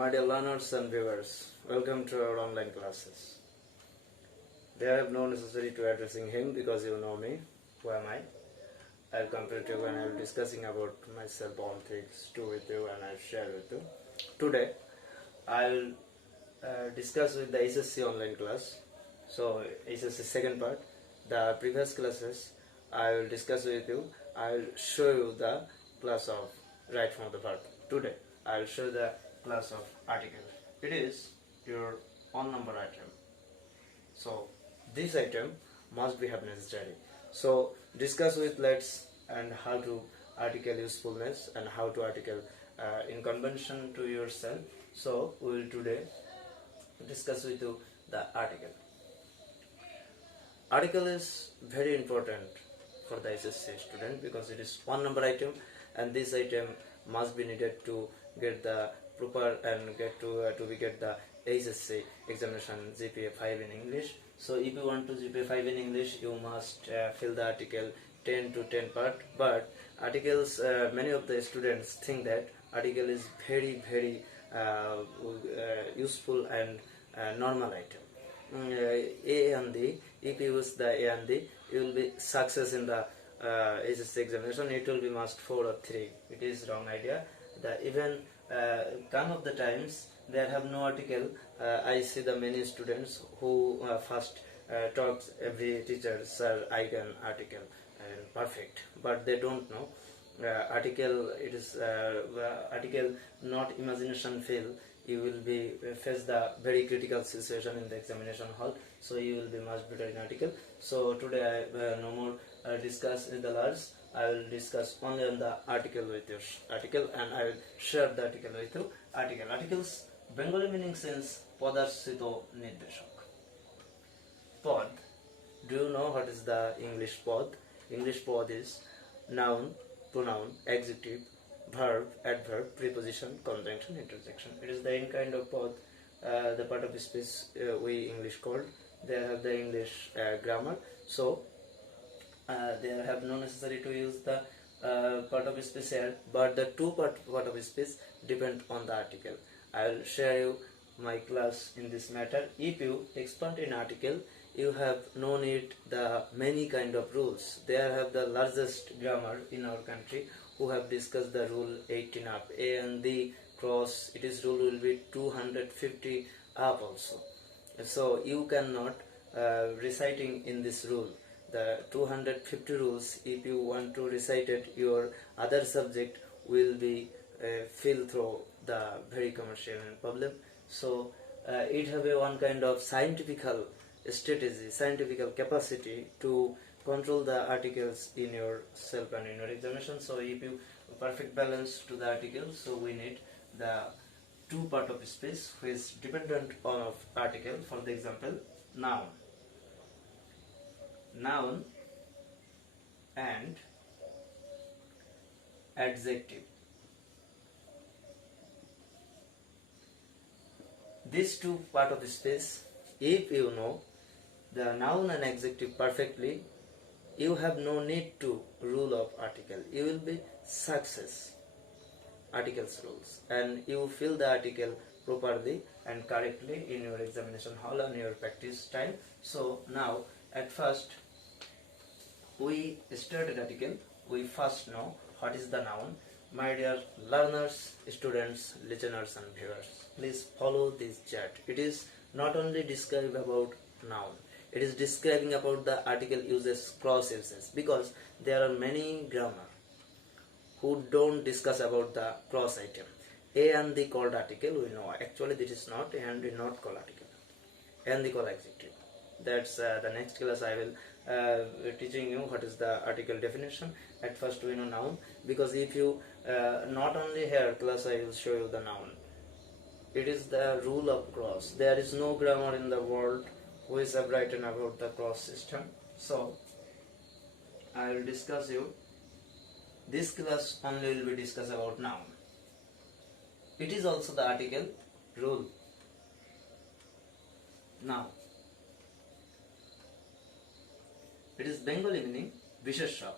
My dear learners and viewers, welcome to our online classes. There have no necessity to addressing him because you know me. Who am I? I'll compare to you and I'll discussing about myself all things to with you and I'll share with you. Today, I'll discuss with the SSC online class. So SSC second part. The previous classes I will discuss with you. I'll show you the class of right from the part. Today, I'll show the class of article. It is your on number item. So this item must be have necessary. So discuss with let's and how to article usefulness and how to article in convention to yourself. So we will today discuss with you the article. Article is very important for the SSC student because it is one number item and this item must be needed to get the proper and get the SSC examination GPA 5 in English. So if you want to GPA 5 in English, you must fill the article 10 to 10 part. But articles, many of the students think that article is very useful and normal item. A and D, if you use the A and D, you will be success in the SSC examination. It will be must 4 or 3. It is wrong idea. The even come of the times there have no article. I see the many students who first talks every teacher, sir, I can article and perfect, but they don't know article. It is article not imagination fail. You will be face the very critical situation in the examination hall, so you will be much better in article. So today I no more discuss in the large. I will discuss only on the article with your article and I will share the article with you. Articles Bengali meaning sense Padarshito Nirdeshak. Pod. Do you know what is the English pod? English pod is noun, pronoun, adjective, verb, adverb, preposition, conjunction, interjection. It is the in kind of pod. The part of speech we English called. They have the English grammar. So they have no necessary to use the part of speech here, but the two part of speech depend on the article. I will share you my class in this matter. If you expert in article, you have no need the many kind of rules. They have the largest grammar in our country who have discussed the rule 18 up. A and the cross, it is rule will be 250 up also. So you cannot reciting in this rule. The 250 rules, if you want to recite it, your other subject will be filled through the very commercial problem. So it have a one kind of scientific strategy, scientific capacity to control the articles in your self and in your examination. So if you perfect balance to the article, so we need the two part of space which is dependent on of article. For the example, noun and adjective. These two part of the space, if you know the noun and adjective perfectly, you have no need to rule of article. You will be success articles rules and you fill the article properly and correctly in your examination hall and your practice time. So now at first we started article. We first know what is the noun. My dear learners, students, listeners and viewers, please follow this chart. It is not only describe about noun, it is describing about the article uses, clause uses, because there are many grammar who don't discuss about the clause item. A and the called article we know. Actually this is not A and the not called article. And the called adjective. That's the next class I will teaching you what is the article definition. At first we know noun, because if you not only here class I will show you the noun. It is the rule of clause. There is no grammar in the world who is written about the clause system. So I will discuss you. This class only will be discussed about noun. It is also the article rule. Now it is Bengali meaning Vishesha.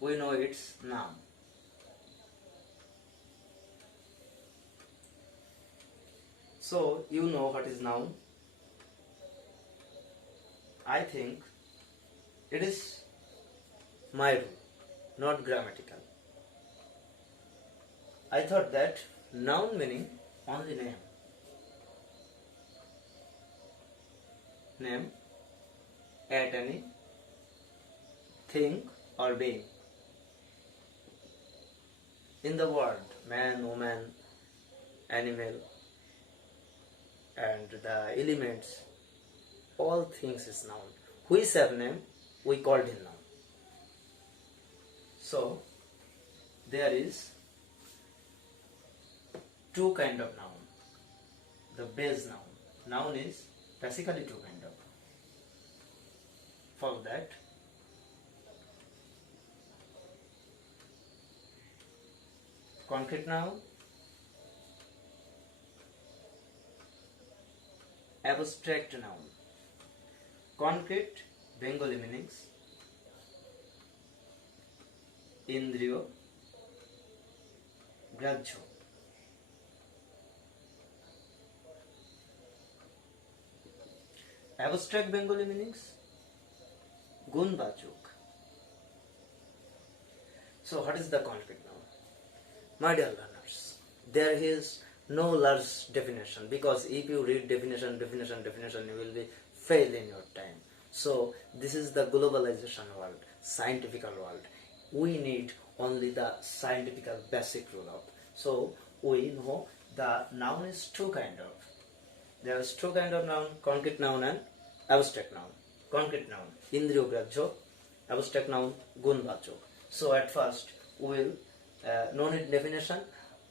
We know it's noun. So you know what is noun. I think it is my rule, not grammatical. I thought that noun meaning only name. Name at any thing or being. In the world, man, woman, animal, and the elements, all things is noun. Which have name, we called him noun. So, there is two kind of noun. The base noun. Noun is basically two kind of. For that, concrete noun, abstract noun. Concrete Bengali meanings Indriyo Grajyo. Abstract Bengali meanings Gunbachuk. So what is the concrete noun? My dear learners, there is no large definition, because if you read definition, you will be fail in your time. So this is the globalization world, scientific world. We need only the scientific basic rule of. So we know the noun is two kind of. There is two kind of noun, concrete noun and abstract noun. Concrete noun, Indriyo Grajyo. Abstract noun, Gunbachok. So at first we will no need definition.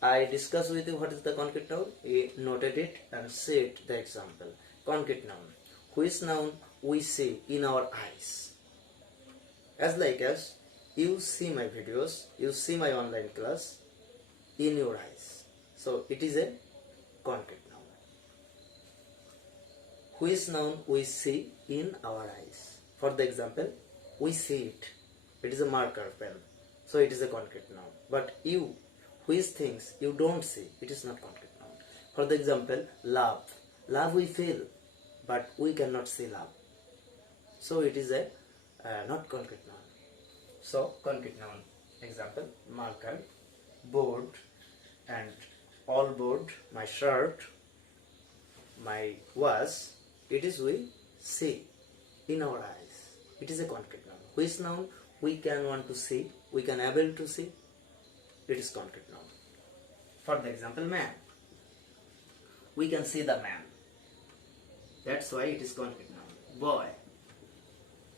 I discuss with you what is the concrete noun. We noted it and said the example. Concrete noun. Which noun we see in our eyes. As like as you see my videos, you see my online class in your eyes. So it is a concrete noun. Which noun we see in our eyes. For the example, we see it. It is a marker pen. So it is a concrete noun. But you, which things you don't see, it is not concrete noun. For the example, love. Love we feel, but we cannot see love. So it is a not concrete noun. So concrete noun. Example, marker, board, and all board, my shirt, my was. It is we see in our eyes. It is a concrete noun. Which noun we can want to see, we can able to see, it is concrete noun. For the example, man. We can see the man. That's why it is concrete noun. Boy.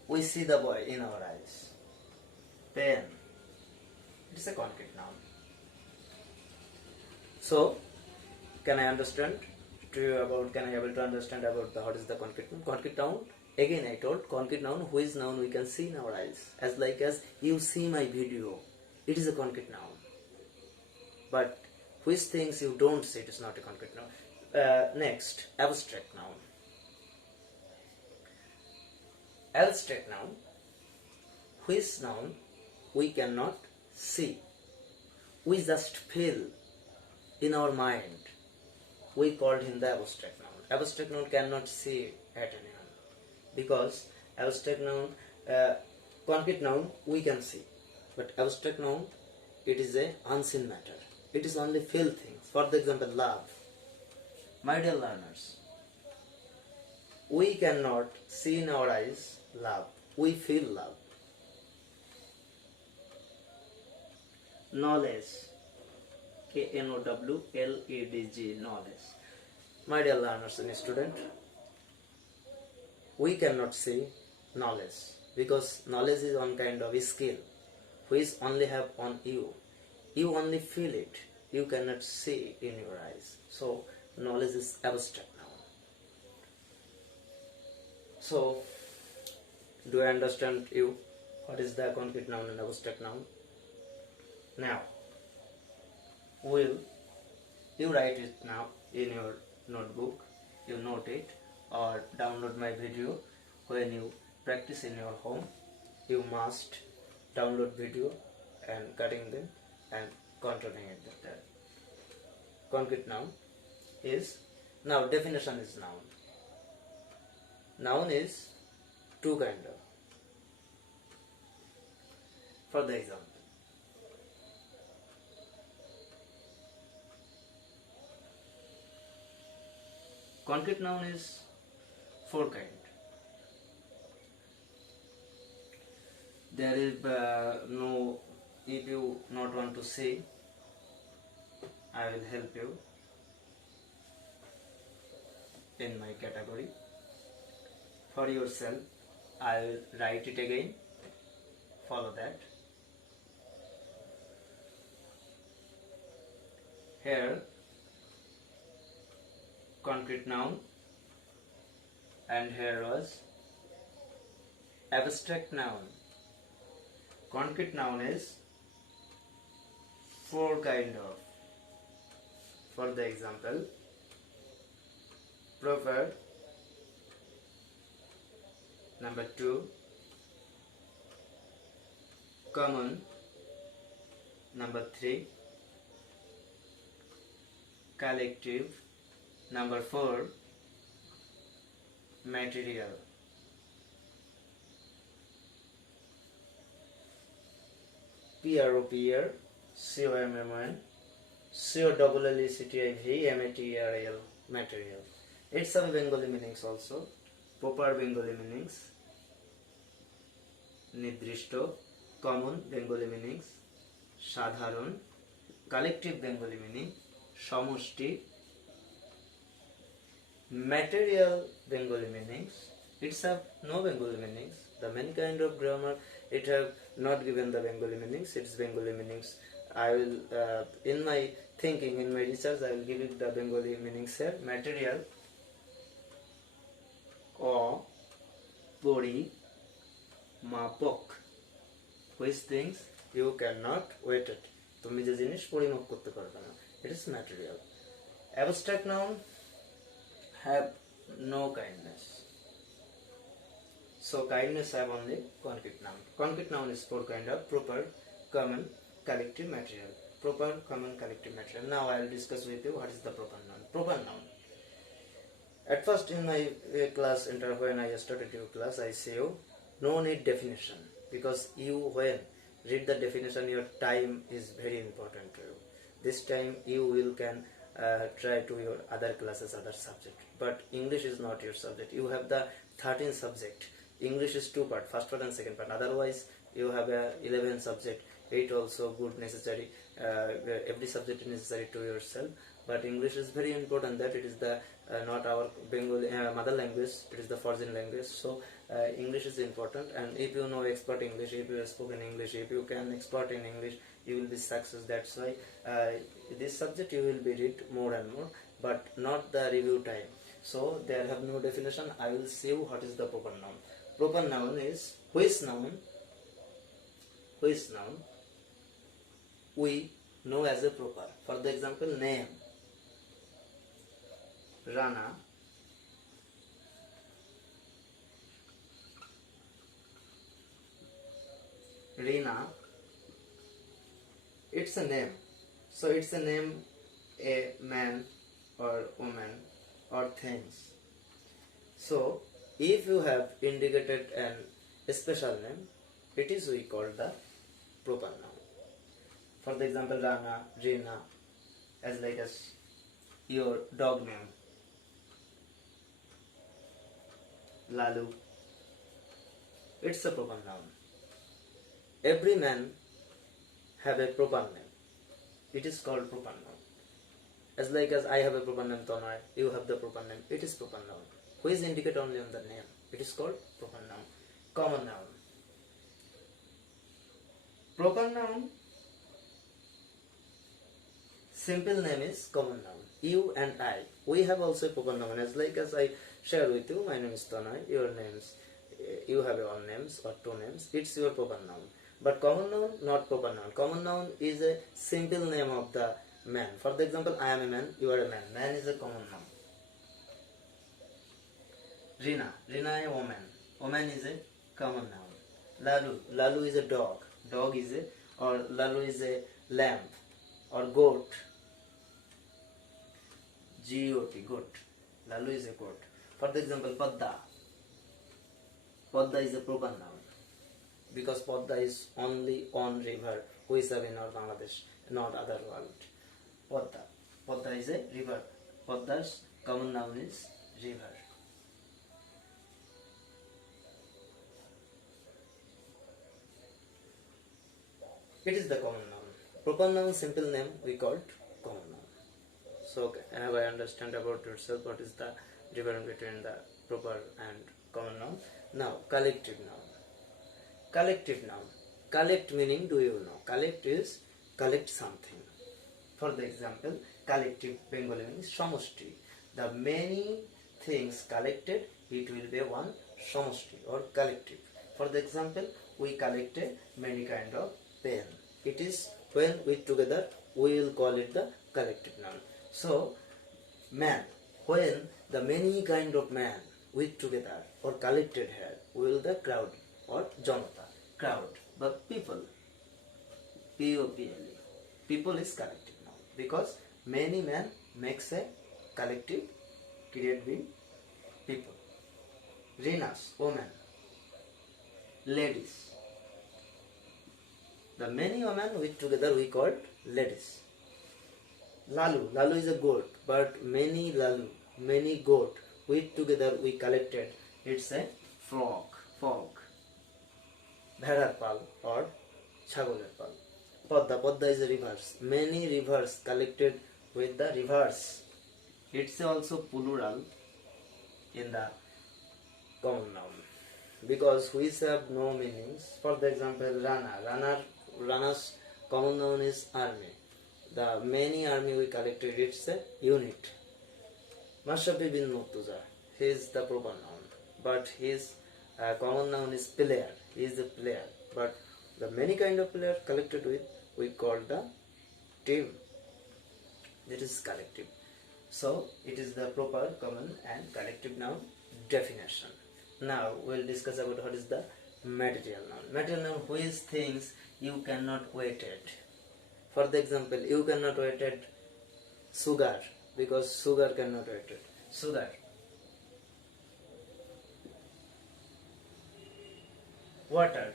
We see the boy in our eyes. Pen. It is a concrete noun. So, can I understand to you about, can I able to understand about the what is the concrete noun? Concrete noun, again I told, concrete noun, which noun we can see in our eyes. As like as you see my video, it is a concrete noun. But which things you don't see, it is not a concrete noun. Next, abstract noun. Abstract noun, which noun we cannot see. We just feel in our mind. We called him the abstract noun. Abstract noun cannot see at anyone, because abstract noun, concrete noun we can see, but abstract noun, it is a unseen matter. It is only feel things. For the example, love. My dear learners, we cannot see in our eyes love. We feel love. Knowledge. Knowledge. Knowledge. My dear learners and student, we cannot see knowledge, because knowledge is one kind of skill which only have on you. You only feel it. You cannot see in your eyes. So knowledge is abstract noun. So do I understand you what is the concrete noun and abstract noun? Now you write it now in your notebook, you note it, or download my video. When you practice in your home, you must download video and cutting them and controlling it. That concrete noun is Now definition is noun. Noun is two kind of. For the example, concrete noun is four kind. There is no, if you not want to say, I will help you in my category. For yourself, I will write it again. Follow that. Here, concrete noun, and here was abstract noun. Concrete noun is four kind of. For the example, proper, number 2, common, number 3, collective, number 4, material. P-R-O-P-R, C-O-M-M-O-N, C-O-L-L-E-C-T-I-V, M-A-T-E-R-I-L, material. It's some Bengali meanings also. Proper Bengali meanings, Nidrishto, common Bengali meanings, Sadharon, collective Bengali meaning, Samoshti, material Bengali meanings. It's have no Bengali meanings. The many kind of grammar, it have not given the Bengali meanings. It's Bengali meanings. I will, in my thinking, in my research, I will give it the Bengali meanings here. Material, O, Pori, Mapok, which things you cannot weight it. তুমি যে জিনিস পরিমাপ করতে পারবে না, it is material. Abstract noun have no kindness. So kindness have only concrete noun. Concrete noun is four kind of: proper, common, collective, material. Proper, common, collective, material. Now I will discuss with you what is the proper noun. Proper noun. At first in my class, when I started your class, I say you no need definition, because you when read the definition, your time is very important to you. This time you will can try to your other classes, other subject. But English is not your subject. You have the 13 subject. English is two part, first part and second part. Otherwise you have a 11 subject. 8 also good, necessary. Every subject is necessary to yourself. But English is very important, that it is the not our Bengali mother language, it is the foreign language. So English is important, and if you know expert English, if you have spoken English, if you can expert in English, you will be success. That's why this subject you will be read more and more, but not the review time. So there have no definition. I will see you what is the proper noun. Proper noun is which noun we know as a proper. For the example, name, Rana, Rina. It's a name. So it's a name, a man or woman or things. So if you have indicated an special name, it is we call the proper noun. For the example, Rana, Rina, as like as your dog name, Lalu. It's a proper noun. Every man have a proper name. It is called proper noun. As like as I have a proper name Tanay, you have the proper name. It is proper noun. Which indicate only on the name. It is called proper noun. Common noun. Proper noun, simple name is common noun. You and I, we have also a proper noun. As like as I share with you, my name is Tanay, your names, you have your own names or two names. It's your proper noun. But common noun, not proper noun. Common noun is a simple name of the man. For the example, I am a man, you are a man. Man is a common noun. Rina, Rina is a woman. Woman is a common noun. Lalu, Lalu is a dog. Dog is a, or Lalu is a lamb or goat. G-O-T, goat. Lalu is a goat. For the example, Padda. Padda is a proper noun because Padda is only one river we have in our Bangladesh, not other world. Padda. Padda is a river. Padda's common noun is river. It is the common noun. Proper noun, simple name, we called common noun. So, have I understand about yourself what is the difference between the proper and common noun? Now, collective noun. Collective noun. Collect meaning, do you know? Collect is collect something. For the example, collective Bengali means samoshti. The many things collected, it will be one samoshti or collective. For the example, we collected many kind of pen. It is when we together we will call it the collective noun. So man, when the many kind of man with together or collected here, we will the crowd or janata. Crowd, but people, P-O-P-L-E. People is collective noun because many men makes a collective create being people. Rinas, woman. Ladies. The many women with together we called ladies. Lalu, Lalu is a goat, but many Lalu, many goat with together we collected. It's a frog. Bhedar pal or chagoler pal. Padda is a rivers. Many rivers collected with the rivers. It's also plural in the common noun because we have no meanings. For the example, Rana's common noun is army. The many army we collected, it's a unit. Mashabi bin Murtuza, he is the proper noun, but his common noun is player. He is the player, but the many kind of player collected with we call the team. That is collective. So it is the proper, common and collective noun definition. Now we will discuss about what is the material noun. Material noun, which things you cannot weight it. For the example, you cannot weight it sugar because sugar cannot weight it. Sugar. Water.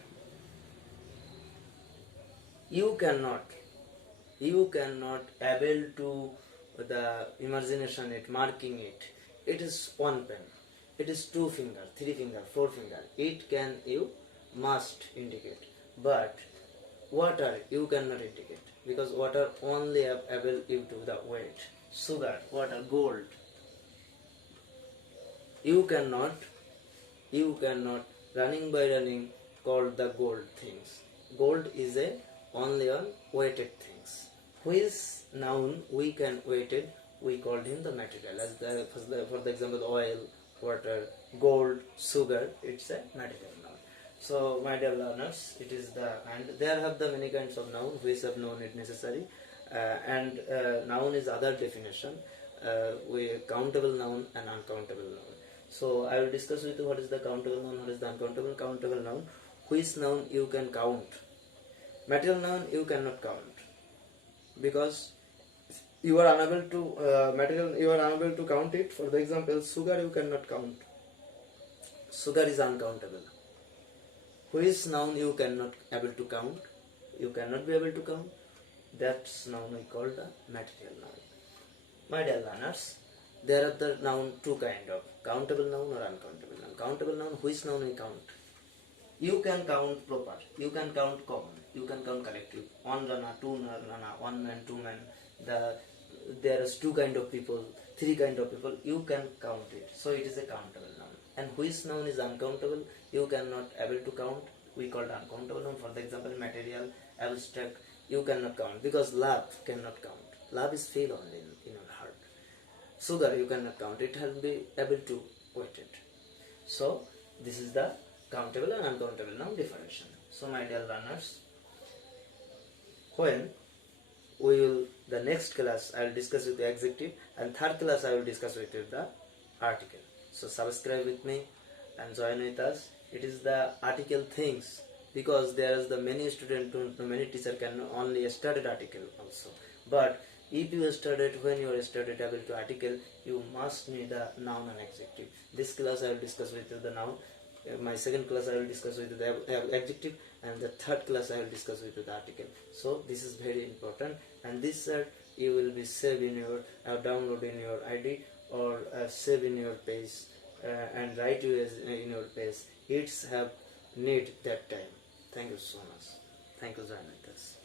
You cannot able to the imagination it, marking it. It is one pen. It is 2 finger, 3 finger, 4 finger. It can you must indicate. But water you cannot indicate because water only able you to the weight. Sugar, water, gold. You cannot running by running called the gold things. Gold is a only on weighted things. Which noun we can weight it, we called him the material. As for the example, oil, water, gold, sugar, it's a material noun. So my dear learners, it is the, and there have the many kinds of noun which have known it necessary, and noun is other definition, we countable noun and uncountable noun. So I will discuss with you what is the countable noun, what is the uncountable. Countable noun, which noun you can count. Material noun you cannot count because you are unable to material you are unable to count it. For the example, sugar you cannot count. Sugar is uncountable. Which noun you cannot able to count, you cannot be able to count, that's noun we call the material noun. My dear learners, there are the noun two kind of, countable noun or uncountable noun. Countable noun, which noun we count? You can count proper, you can count common, you can count collective. One rana, two rana, one man, two men. There is 2 kind of people, 3 kind of people, you can count it. So it is a countable noun. And which noun is uncountable, you cannot able to count, we call it uncountable noun. For the example, material, abstract, you cannot count because love cannot count. Love is feel only in your heart. Sugar you cannot count, it has be able to weight it. So this is the countable and uncountable noun definition. So my dear learners, when we will, the next class I will discuss with the adjective, and third class I will discuss with you the article. So subscribe with me and join with us. It is the article things because there is the many student, many teacher can only start an article also. But If you started when you are started able to article, you must need a noun and adjective. This class I will discuss with you the noun. My second class I will discuss with you the adjective, and the third class I will discuss with you the article. So this is very important, and this cert you will be save in your download in your ID, or save in your page, and write you as in your page. It's have need that time. Thank you so much. Thank you, join with us.